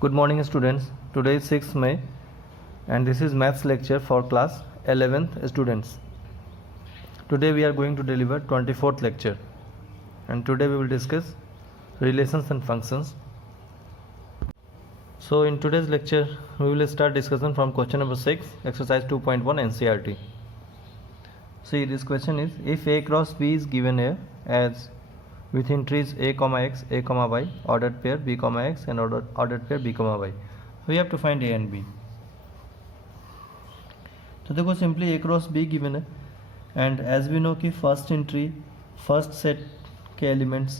Good morning students. Today is 6th May and this is maths lecture for class 11th students. Today we are going to deliver 24th lecture and today we will discuss relations and functions. So in today's lecture we will start discussion from question number 6, exercise 2.1 NCERT. See, this question is, if A cross B is given here as with entries a comma x, a comma y, ordered pair b comma x and ordered pair b comma y, we have to find a and b. तो देखो simply a cross b given है and as we know कि first entry first set के elements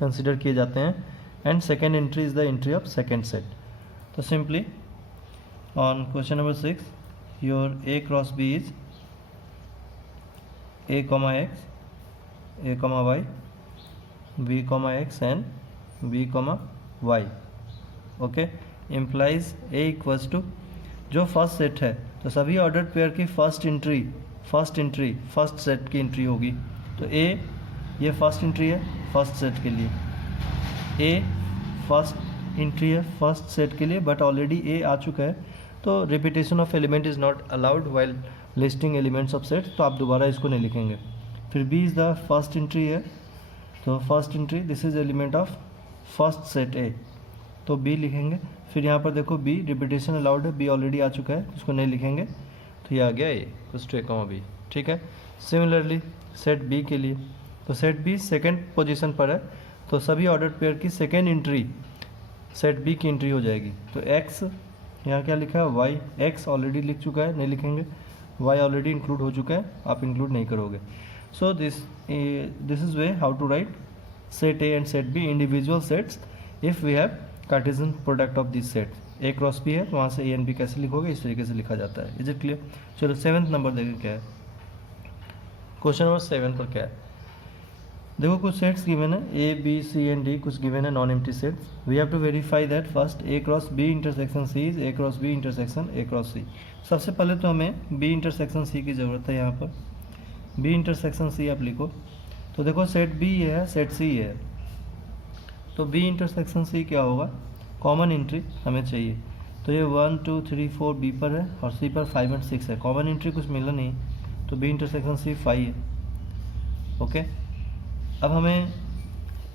consider किए जाते हैं and second entry is the entry of second set. तो simply on question number 6 your a cross b is a comma x, a comma y, b comma x and b comma y. Okay, implies a equals to जो first set है तो सभी ordered pair की first entry first set की entry होगी. तो a ये first entry है फर्स्ट सेट के लिए, a फर्स्ट एंट्री है फर्स्ट सेट के लिए बट ऑलरेडी a आ चुका है तो repetition of element is not allowed while listing elements of set. तो आप दोबारा इसको नहीं लिखेंगे. फिर b is the first entry है तो first entry this is element of first set ए तो b लिखेंगे. फिर यहाँ पर देखो b रिपीटेशन अलाउड है, b ऑलरेडी आ चुका है उसको नहीं लिखेंगे तो ये आ गया a कुछ टू ए कॉमा b. ठीक है. सिमिलरली सेट b के लिए तो सेट b सेकेंड पोजीशन पर है तो सभी ऑर्डर्ड पेयर की सेकेंड एंट्री सेट b की एंट्री हो जाएगी. तो x यहाँ क्या लिखा है y, x ऑलरेडी लिख चुका है नहीं लिखेंगे, y ऑलरेडी इंक्लूड हो चुका है आप इंक्लूड नहीं करोगे. So this is way how to write set A and set B individual sets if we have Cartesian product of these sets. A cross B है तो वहाँ से A and B कैसे लिखोगे इस तरीके से लिखा जाता है. Is it clear? चलो 7th नंबर देखें क्या है. क्वेश्चन नंबर 7 पर क्या है. देखो कुछ सेट्स गिवन है A B C and D, कुछ गिवन है non empty sets. We have to verify that first A cross B intersection C is A cross B intersection A cross C. सबसे पहले तो हमें B इंटरसेक्शन C की ज़रूरत है. यहाँ पर B इंटरसेक्शन C आप लिखो तो देखो सेट B ये है सेट C ये है तो B इंटरसेक्शन C क्या होगा, कॉमन एंट्री हमें चाहिए. तो ये 1 2 3 4 B पर है और C पर 5 और 6 है. कॉमन एंट्री कुछ मिला नहीं तो B इंटरसेक्शन C 5 है. ओके, अब हमें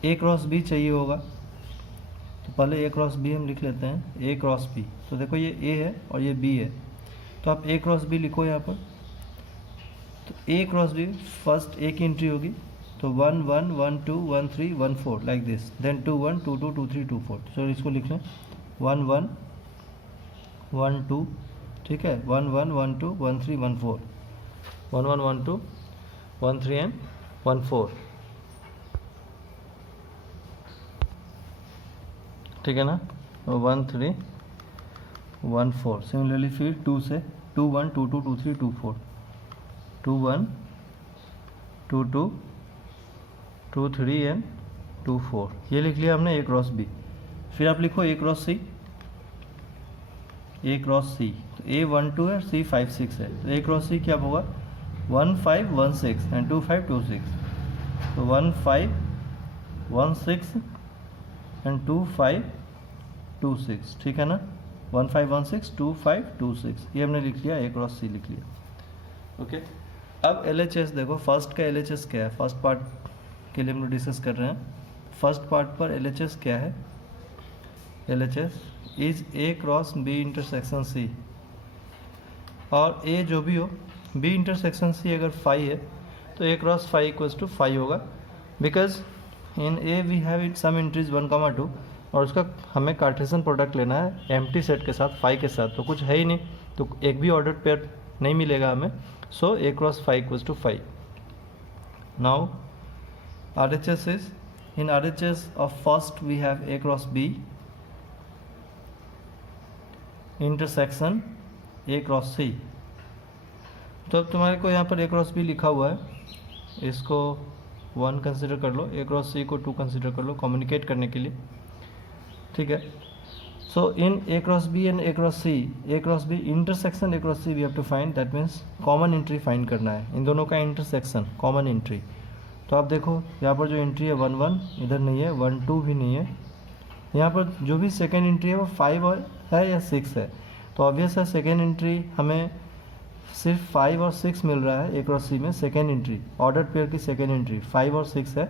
A क्रॉस B चाहिए होगा तो पहले A क्रॉस B हम लिख लेते हैं. A क्रॉस B तो देखो ये A है और ये B है तो आप A क्रॉस B लिखो यहाँ पर. तो A cross B first A की एंट्री होगी तो 1 1 1 2 1 3 1 4 लाइक दिस, देन 2 1 2 2 2 3 2 4. चलो इसको लिख लें 1 1 1 2, ठीक है, 1 1 1 2 1 3 1 4, 1 1 1 2 1 3 एंड 1 4. ठीक है ना, 1 3 1 4. सिमिलरली फिर 2 से 2 1 2 2 2 3 2 4, 2 1 2 2 2 3 एंड 2 4. ये लिख लिया हमने A क्रॉस B. फिर आप लिखो A cross C. A cross C तो A 1 2 है, C 5 6 है तो A क्रॉस C क्या होगा 1 5 1 6 एंड 2 5 2 6. तो 1 5 1 6 एंड 2 5 2 6. ठीक है ना, 1 5 1 6 2 5 2 6 ये हमने लिख लिया A क्रॉस C लिख लिया. ओके, अब LHS देखो फर्स्ट का LHS क्या है. फर्स्ट पार्ट के लिए हम लोग डिस्कस कर रहे हैं. फर्स्ट पार्ट पर LHS क्या है, LHS is A cross B intersection C और A जो भी हो B इंटरसेक्शन C अगर 5 है तो A क्रॉस 5 इक्वल्स टू 5 होगा because in A we have it some entries 1, 2 और उसका हमें कार्टेशियन प्रोडक्ट लेना है एम्प्टी सेट के साथ 5 के साथ तो कुछ है ही नहीं तो एक भी ऑर्डर्ड पेयर नहीं मिलेगा हमें. So A cross 5 equals to 5. Now RHS is, in RHS of first we have A cross B intersection A cross C. तो अब तुम्हारे को यहाँ पर A cross B लिखा हुआ है, इसको 1 कंसिडर कर लो, A cross C को 2 कंसिडर कर लो कम्युनिकेट करने के लिए. ठीक है. So in A cross B and A cross C, A cross B intersection A cross C we have to find, that means common entry find करना है. इन दोनों का intersection common entry. तो आप देखो यहाँ पर जो एंट्री है 1 1 इधर नहीं है, 1 2 भी नहीं है, यहाँ पर जो भी सेकेंड एंट्री है वो 5 है या 6 है, तो ऑब्वियस है सेकेंड एंट्री हमें सिर्फ 5 और 6 मिल रहा है ए क्रॉस सी में। सेकेंड एंट्री ऑर्डर पेयर की सेकेंड एंट्री 5 और 6 है,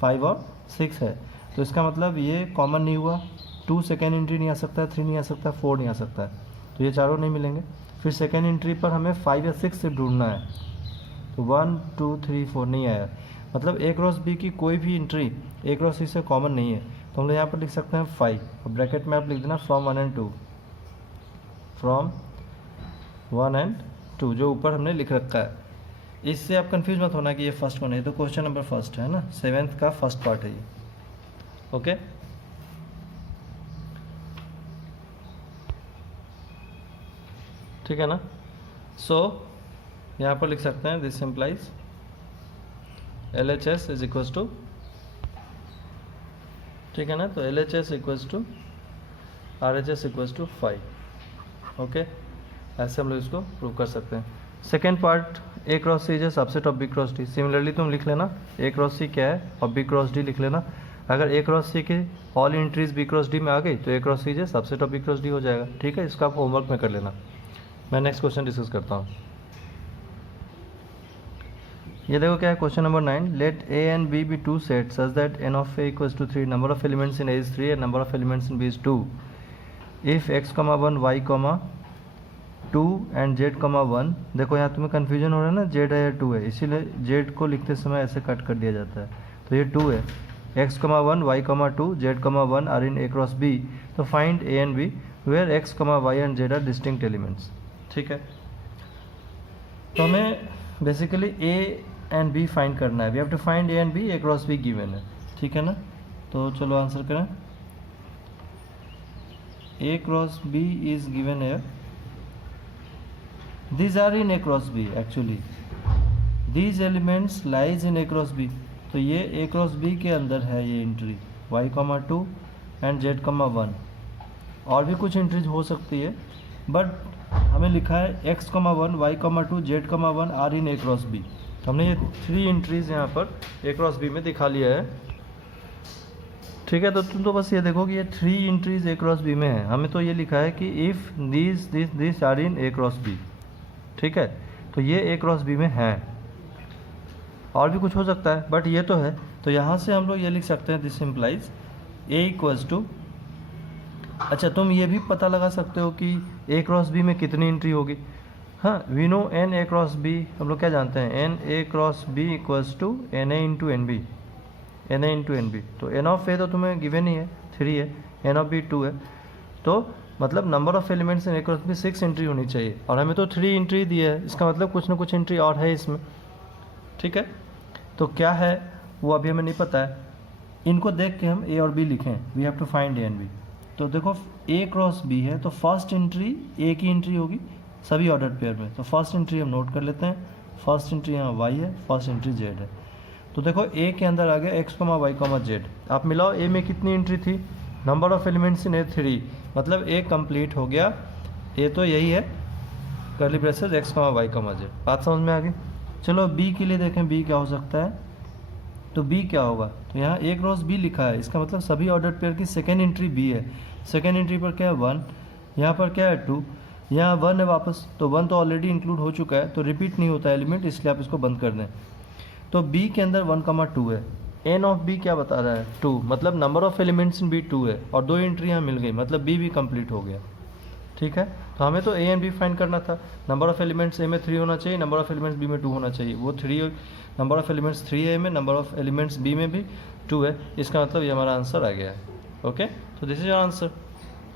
5 और 6 है, तो इसका मतलब ये कॉमन नहीं हुआ। 2 सेकेंड एंट्री नहीं आ सकता है, 3 नहीं आ सकता, 4 नहीं आ सकता है, तो ये चारों नहीं मिलेंगे। फिर सेकेंड एंट्री पर हमें 5 या 6 से ढूंढना है, तो 1 2 3 4 नहीं आया, मतलब ए क्रॉस बी की कोई भी एंट्री ए क्रॉस सी से कॉमन नहीं है, तो हम लोग यहाँ पर लिख सकते हैं 5 और ब्रैकेट में आप लिख देना फ्रॉम 1 and 2, फ्रॉम 1 and 2 जो ऊपर हमने लिख रखा है। इससे आप कंफ्यूज मत होना कि ये फर्स्ट वन है, तो क्वेश्चन नंबर फर्स्ट है ना, 7th का फर्स्ट पार्ट है ये। ओके, ठीक है ना। सो यहाँ पर लिख सकते हैं this implies LHS is equals to, ठीक है ना, तो LHS equals to RHS equals to 5। Okay, ऐसे हम लोग इसको प्रूव कर सकते हैं। Second part A cross C is A subset of B cross D. Similarly तुम लिख लेना ए क्रॉस सी क्या है और बी क्रॉस डी लिख लेना। अगर ए क्रॉस सी के all entries B cross D में आ गई तो A cross C is A subset of B cross D हो जाएगा। ठीक है, इसका आप होमवर्क में कर लेना। मैं नेक्स्ट क्वेश्चन डिस्कस करता हूँ। ये देखो क्या है, question number 9, let A and B be two sets such that n of A equals to 3, number of elements in A is 3 and number of elements in B is 2। If x, 1, y, 2 and z, 1, देखो यहाँ तुम्हें confusion हो रहा है ना, z है या 2 है, इसीलिए z को लिखते समय ऐसे कट कर दिया जाता है, तो ये 2 है। x, 1, y, 2, z, 1 are in a cross b, तो find a and b where x, y and z are distinct elements. ठीक है, तो हमें basically a and b find करना है। We have to find a and b, a cross b given है। ठीक है ना, तो चलो आंसर करें। a cross b is given here. These are in a cross b actually. These elements lies in a cross b. तो ये a cross b के अंदर है ये एंट्री y, 2 एंड z, 1। और भी कुछ एंट्रीज हो सकती है, बट हमें लिखा है x, 1, y, 2, z, 1 are in a cross b। तो हमने ये 3 एंट्रीज यहाँ पर a क्रॉस b में दिखा लिया है। ठीक है, तो तुम तो बस ये देखो कि ये 3 एंट्रीज ए क्रॉस बी में है। हमें तो ये लिखा है कि if this are in A cross B. ठीक है, तो ये ए क्रॉस बी में है, और भी कुछ हो सकता है बट ये तो है। तो यहाँ से हम लोग ये लिख सकते हैं this implies A equals to, अच्छा तुम ये भी पता लगा सकते हो कि ए क्रॉस बी में कितनी एंट्री होगी। हाँ, we know n A cross B, हम लोग क्या जानते हैं, n A cross B equals to n A into n B, n A into n B. तो एन ऑफ ए तो तुम्हें गिवन ही है 3 है, एन ऑफ बी 2 है, तो मतलब number of elements in A cross B 6 entry होनी चाहिए, और हमें तो 3 एंट्री दी है, इसका मतलब कुछ ना कुछ एंट्री और है इसमें। ठीक है, तो क्या है वो अभी हमें नहीं पता है, इनको देख के हम ए और बी लिखें। We have to find A and B. तो देखो ए क्रॉस बी है, तो फर्स्ट एंट्री ए की एंट्री होगी सभी ऑर्डर पेयर में, तो फर्स्ट एंट्री हम नोट कर लेते हैं। फर्स्ट एंट्री यहाँ वाई है, फर्स्ट एंट्री जेड है। तो देखो ए के अंदर आ गया एक्स, वाई, जेड। आप मिलाओ ए में कितनी एंट्री थी, नंबर ऑफ एलिमेंट्स इन ए 3, मतलब ए कंप्लीट हो गया। ए तो यही है curly braces x, y, z. बात समझ में आ गई। चलो बी के लिए देखें, बी क्या हो सकता है। तो बी क्या होगा, तो यहाँ ए क्रॉस बी लिखा है, इसका मतलब सभी ऑर्डर पेयर की सेकेंड एंट्री बी है। सेकेंड एंट्री पर क्या है 1, यहाँ पर क्या है 2, यहाँ 1 है वापस, तो 1 तो ऑलरेडी इंक्लूड हो चुका है, तो रिपीट नहीं होता एलिमेंट, इसलिए आप इसको बंद कर दें। तो बी के अंदर 1, 2 है। एन ऑफ बी क्या बता रहा है 2, मतलब number of elements in B 2 है, और 2 एंट्री यहाँ मिल गई, मतलब बी भी कंप्लीट हो गया। ठीक है, तो हमें तो ए एंड बी फाइंड करना था। नंबर ऑफ एलिमेंट्स ए में 3 होना चाहिए, नंबर ऑफ एलिमेंट्स बी में 2 होना चाहिए। वो 3, नंबर ऑफ एलिमेंट्स 3 है ए में, नंबर ऑफ एलिमेंट्स बी में भी 2 है, इसका मतलब ये हमारा आंसर आ गया है। ओके, तो this is your answer.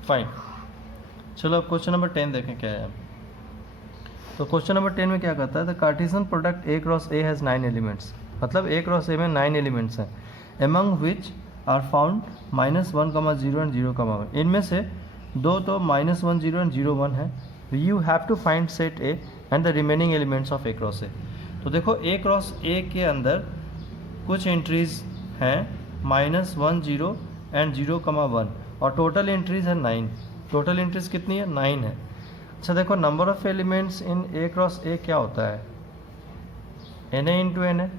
Fine, चलो अब क्वेश्चन नंबर 10 देखें क्या है। तो क्वेश्चन नंबर 10 में क्या कहता है, the Cartesian product A cross A has 9 elements, मतलब ए क्रॉस ए में 9 एलिमेंट्स हैं, among which are found -1, 0 and 0, 1। इनमें से 2 तो -1, 0 एंड 0, 1 है। You have to find set A and the remaining elements of A cross A. तो देखो ए cross ए के अंदर कुछ एंट्रीज हैं -1, 0 एंड 0, 1, और टोटल एंट्रीज है 9। टोटल एंट्रीज कितनी है, 9 है। अच्छा देखो, number of elements in A cross A क्या होता है, n A into n A.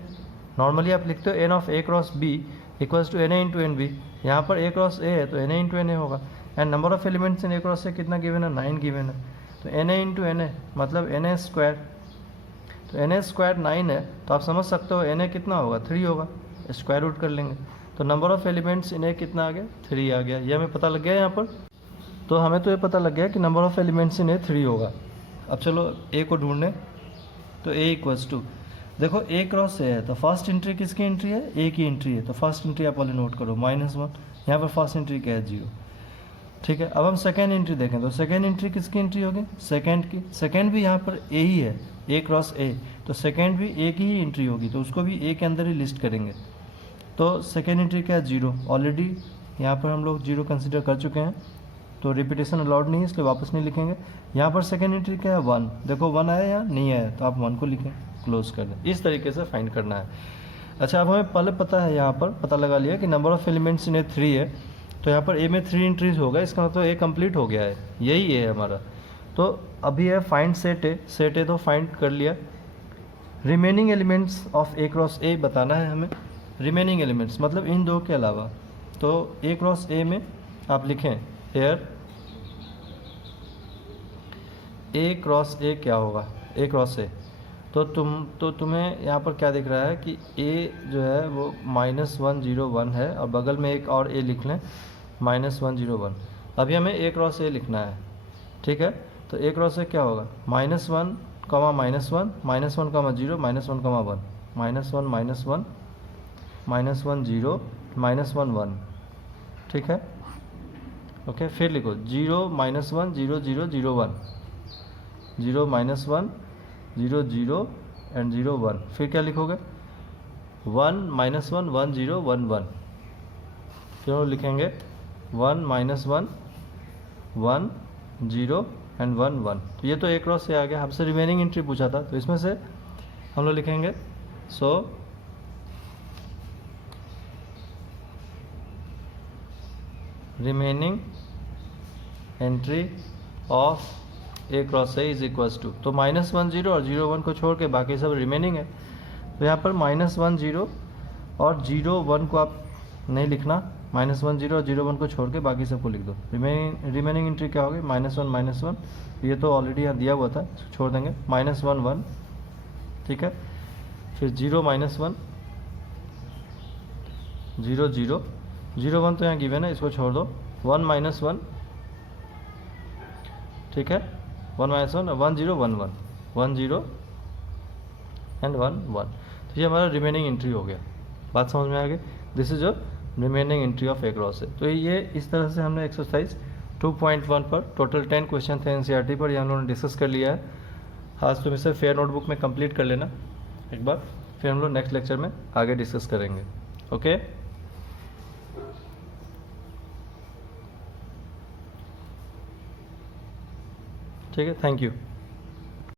Normally आप लिखते हो n of A cross B equals to n A into n B. यहाँ पर ए क्रॉस ए है तो n A into n A होगा। And number of elements in A cross A कितना given है, 9 गिवन है। तो n A into n A मतलब एन ए स्क्वायर, तो एन ए स्क्वायर 9 है, तो आप समझ सकते हो एन ए कितना होगा, 3 होगा, स्क्वायर रूट कर लेंगे। तो नंबर ऑफ एलिमेंट्स इन ए कितना आ गया, 3 आ गया। ये हमें पता लग गया यहाँ पर। तो हमें तो ये पता लग गया कि नंबर ऑफ एलिमेंट्स इन ए 3 होगा। अब चलो ए को ढूंढने, तो ए इक्वल्स टू, देखो ए क्रॉस ए है तो फर्स्ट एंट्री किसकी एंट्री है, ए की एंट्री है, तो फर्स्ट एंट्री आप वाले नोट करो -1। यहाँ पर फर्स्ट एंट्री क्या है, 0। ठीक है, अब हम सेकेंड एंट्री देखें तो सेकेंड एंट्री किसकी एंट्री होगी, सेकेंड की। सेकेंड भी यहाँ पर ए ही है, ए क्रॉस ए, तो सेकेंड भी ए की ही एंट्री होगी, तो उसको भी ए के अंदर ही लिस्ट करेंगे। तो सेकेंड एंट्री क्या है, 0। ऑलरेडी यहाँ पर हम लोग 0 कंसिडर कर चुके हैं, तो रिपीटेशन अलाउड नहीं है, इसलिए वापस नहीं लिखेंगे। यहाँ पर सेकेंड एंट्री क्या है, 1। देखो 1 आया या नहीं आया, तो आप 1 को लिखें, क्लोज कर दें। इस तरीके से फाइंड करना है। अच्छा, अब हमें पहले पता है, यहाँ पर पता लगा लिया कि नंबर ऑफ एलिमेंट्स इन ए 3 है, तो यहाँ पर ए में 3 एंट्रीज होगा, इसका मतलब ए कंप्लीट हो गया है, यही है हमारा। तो अभी है फाइंड सेट ए, सेट ए तो फाइंड कर लिया। Remaining elements of A cross ए बताना है हमें। रिमेनिंग एलिमेंट्स मतलब इन दो के अलावा, तो ए क्रॉस ए में आप लिखें हेयर ए क्रॉस ए क्या होगा, ए क्रॉस ए, तो तुम्हें यहाँ पर क्या दिख रहा है कि ए जो है वो -1 0 1 है, और बगल में एक और ए लिख लें -1 0 1। अभी हमें ए क्रॉस ए लिखना है, ठीक है। तो ए क्रॉस ए क्या होगा, -1, -1, -1, -1, -1, -0, -1, -1, -1, -1, -1, -1, -1, ठीक है। ओके, फिर लिखो 0 -1 0 0 0 1, 0 -1 0 0 एंड 0 1। फिर क्या लिखोगे, 1 -1 1 0 1 1। क्यों लिखेंगे 1 -1 1 0 एंड 1 1। तो ये तो ए क्रॉस से आ गया, हमसे रिमेनिंग एंट्री पूछा था, तो इसमें से हम लोग लिखेंगे so remaining entry of A cross A is equals to, तो -1 0 और 0 1 को छोड़ के बाकी सब रिमेनिंग है। तो यहाँ पर -1 0 और 0 1 को आप नहीं लिखना, -1 0 और 0 1 को छोड़ के बाकी सबको लिख दो। रिमेनिंग एंट्री क्या होगी, -1 -1, ये तो ऑलरेडी यहाँ दिया हुआ था, छोड़ देंगे, -1 1, ठीक है। फिर 0 -1 0 0 0 1 तो यहाँ गिवन है, इसको छोड़ दो, 1 -1, ठीक है, 1 -1 1 0 1 1 1 0 एंड 1 1। तो ये हमारा रिमेनिंग एंट्री हो गया। बात समझ में आ गई, this is a remaining entry of A cross A. तो ये इस तरह से हमने एक्सरसाइज 2.1 पर टोटल 10 क्वेश्चन थे एनसीईआरटी पर, ये हम लोगों ने डिस्कस कर लिया है। आज तुम इसे फेयर नोटबुक में कंप्लीट कर लेना एक बार, फिर हम लोग नेक्स्ट लेक्चर में आगे डिस्कस करेंगे। ओके, ठीक है, थैंक यू।